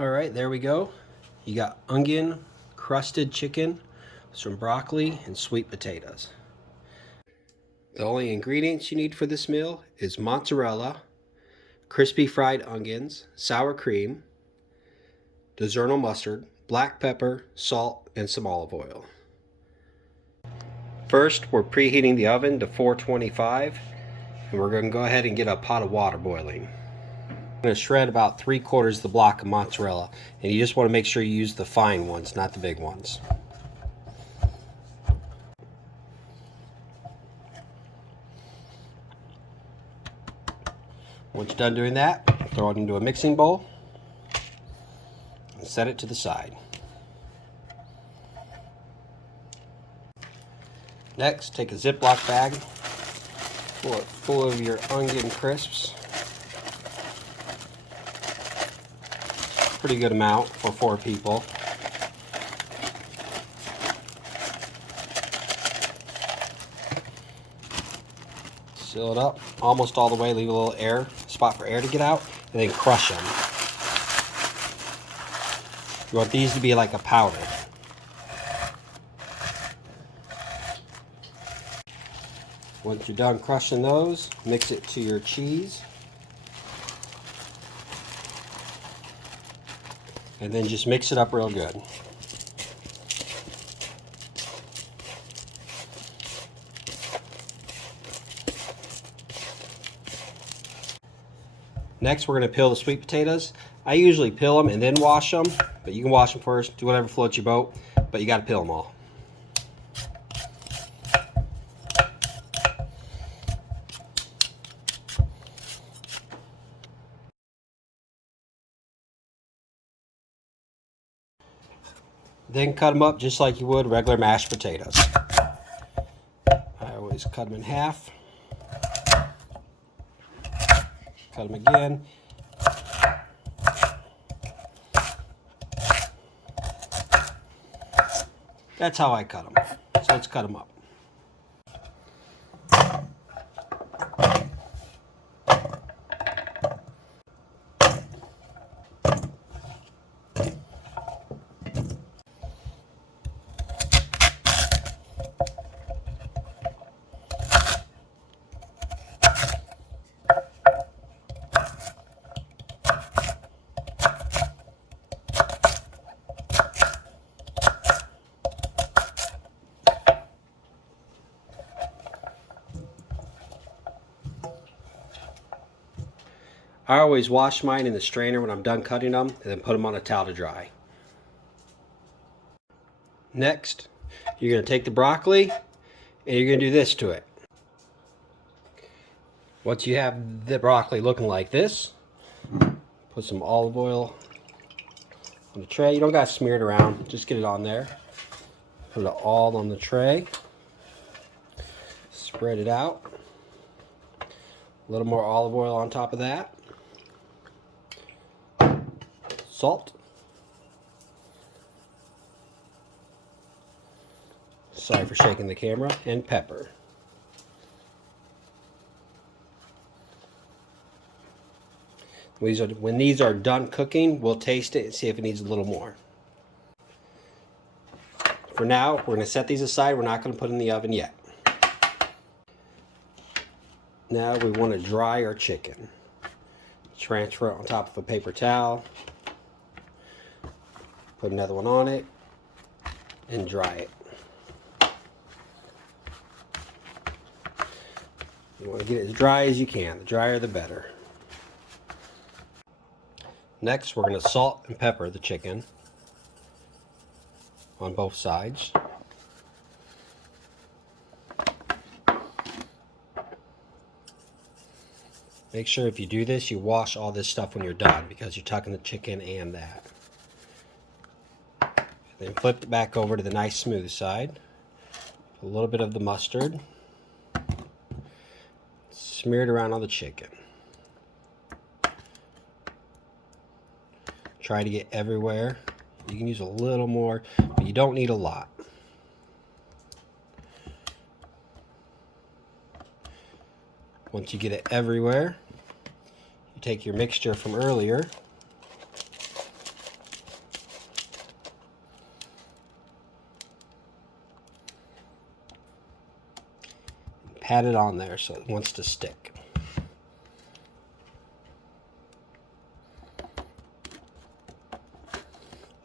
Alright, there we go. You got onion crusted chicken, some broccoli, and sweet potatoes. The only ingredients you need for this meal is mozzarella, crispy fried onions, sour cream, DiGiorno mustard, black pepper, salt, and some olive oil. First, we're preheating the oven to 425, and we're going to go ahead and get a pot of water boiling. I'm going to shred about 3/4 of the block of mozzarella, and you just want to make sure you use the fine ones, not the big ones. Once you're done doing that, throw it into a mixing bowl and set it to the side. Next, take a Ziploc bag, fill it full of your onion crisps. Pretty good amount for 4 people. Seal it up almost all the way, leave a little spot for air to get out, and then crush them. You want these to be like a powder. Once you're done crushing those, mix it to your cheese. And then just mix it up real good. Next, we're going to peel the sweet potatoes. I usually peel them and then wash them, but you can wash them first, do whatever floats your boat, but you got to peel them all. Then cut them up just like you would regular mashed potatoes. I always cut them in half. Cut them again. That's how I cut them. So let's cut them up. I always wash mine in the strainer when I'm done cutting them and then put them on a towel to dry. Next, you're going to take the broccoli and you're going to do this to it. Once you have the broccoli looking like this, put some olive oil on the tray. You don't got to smear it around, just get it on there. Put it all on the tray. Spread it out. A little more olive oil on top of that. Salt. Sorry for shaking the camera. And pepper. When these are done cooking, we'll taste it and see if it needs a little more. For now, we're going to set these aside. We're not going to put in the oven yet. Now we want to dry our chicken. Transfer it on top of a paper towel. Put another one on it and dry it. You want to get it as dry as you can. The drier the better. Next, we're going to salt and pepper the chicken on both sides. Make sure if you do this, you wash all this stuff when you're done because you're tucking the chicken and that. Then flip it back over to the nice smooth side. A little bit of the mustard. Smear it around on the chicken. Try to get everywhere. You can use a little more, but you don't need a lot. Once you get it everywhere, you take your mixture from earlier pat it on there so it wants to stick.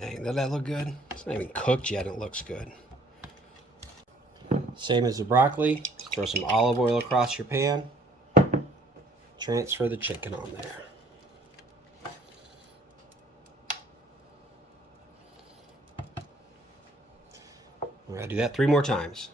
Dang, doesn't that look good? It's not even cooked yet, it looks good. Same as the broccoli, throw some olive oil across your pan. Transfer the chicken on there. We're going to do that 3 more times.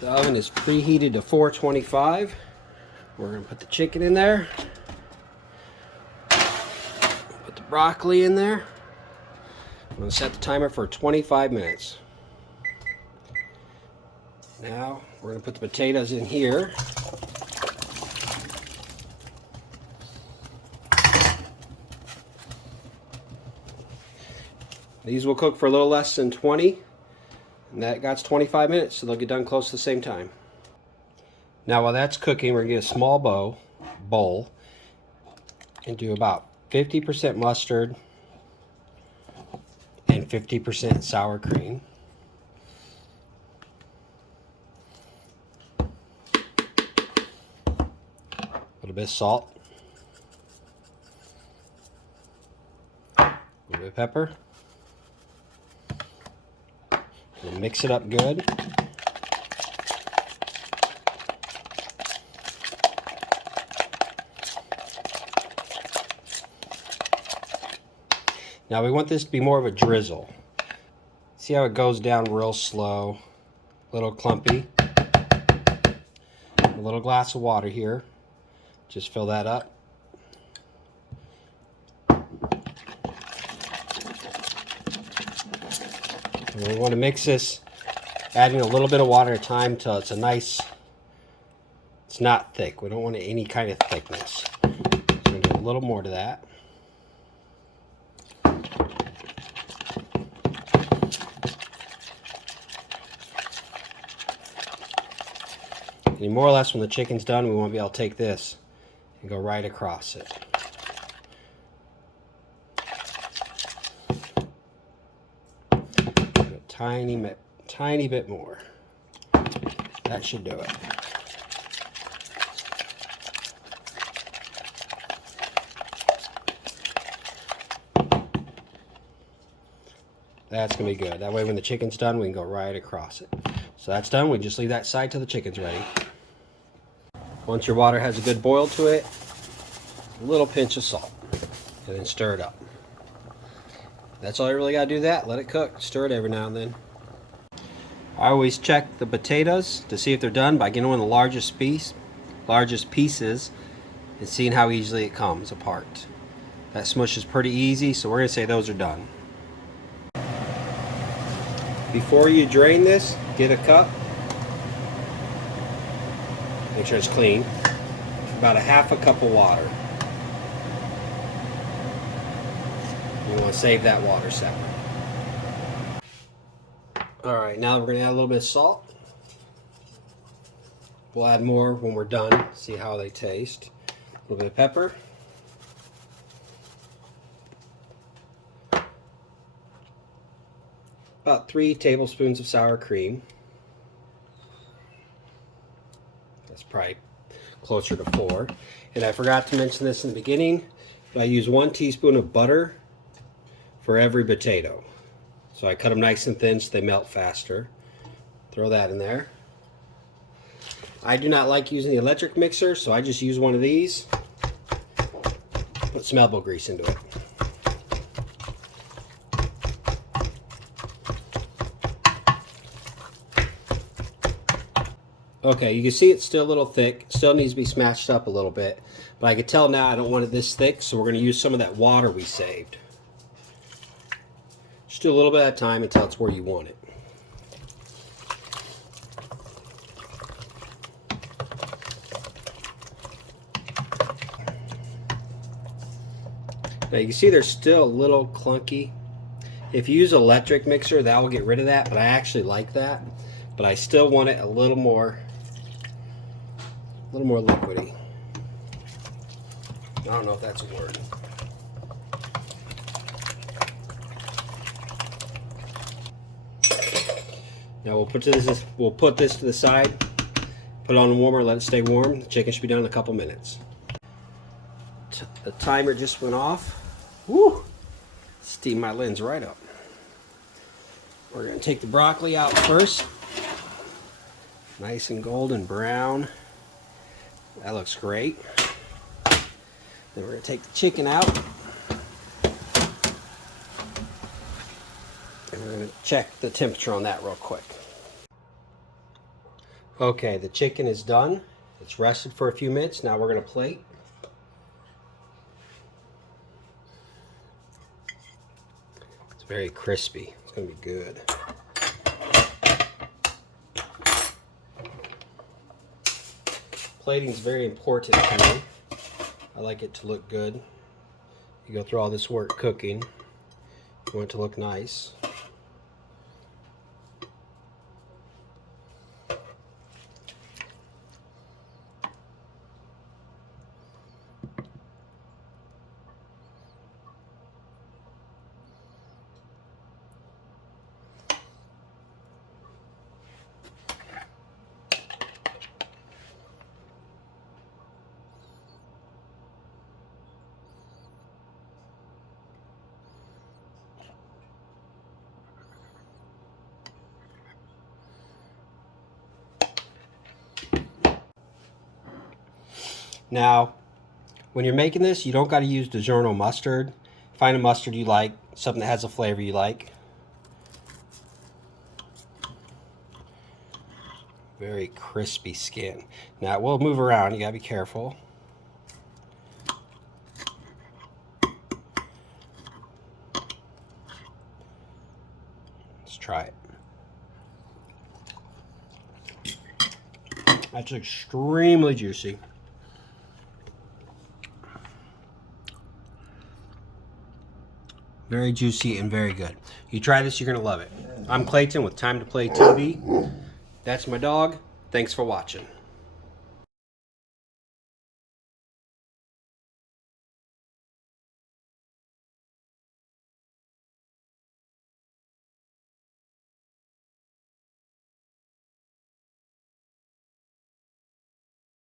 The oven is preheated to 425. We're going to put the chicken in there. Put the broccoli in there. I'm going to set the timer for 25 minutes. Now we're going to put the potatoes in here. These will cook for a little less than 20. And that got 25 minutes, so they'll get done close to the same time. Now while that's cooking, we're going to get a small bowl and do about 50% mustard and 50% sour cream. A little bit of salt. A little bit of pepper. We'll mix it up good. Now we want this to be more of a drizzle. See how it goes down real slow, a little clumpy. A little glass of water here. Just fill that up. And we want to mix this, adding a little bit of water at a time till it's a nice, it's not thick. We don't want any kind of thickness. So we're going to do a little more to that. And more or less when the chicken's done, we want to be able to take this and go right across it. Tiny bit more. That should do it. That's going to be good. That way when the chicken's done, we can go right across it. So that's done. We just leave that side till the chicken's ready. Once your water has a good boil to it, a little pinch of salt, and then stir it up. That's all you really got to do that. Let it cook. Stir it every now and then. I always check the potatoes to see if they're done by getting one of the largest pieces and seeing how easily it comes apart. That smush is pretty easy, so we're going to say those are done. Before you drain this, get a cup. Make sure it's clean. About a half a cup of water. You want to save that water separate. Alright, now we're going to add a little bit of salt. We'll add more when we're done, see how they taste. A little bit of pepper. About 3 tablespoons of sour cream. That's probably closer to 4. And I forgot to mention this in the beginning, but I use 1 teaspoon of butter for every potato. So I cut them nice and thin so they melt faster. Throw that in there. I do not like using the electric mixer, so I just use one of these. Put some elbow grease into it. Okay, you can see it's still a little thick. Still needs to be smashed up a little bit. But I can tell now I don't want it this thick, so we're going to use some of that water we saved. Just do a little bit at a time until it's where you want it. Now you can see they're still a little clunky. If you use an electric mixer, that will get rid of that, but I actually like that. But I still want it a little more liquidy. I don't know if that's a word. Now we'll put this to the side, put it on the warmer, let it stay warm. The chicken should be done in a couple minutes. The timer just went off. Woo! Steam my lens right up. We're going to take the broccoli out first. Nice and golden brown. That looks great. Then we're going to take the chicken out. And we're going to check the temperature on that real quick. Okay, the chicken is done. It's rested for a few minutes. Now we're going to plate. It's very crispy. It's going to be good. Plating is very important to me. I like it to look good. You go through all this work cooking. You want it to look nice. Now, when you're making this, you don't got to use DiGiorno mustard. Find a mustard you like, something that has a flavor you like. Very crispy skin. Now, it will move around. You got to be careful. Let's try it. That's extremely juicy. Very juicy and very good. You try this, you're going to love it. I'm Clayton with Time to Play TV. That's my dog. Thanks for watching.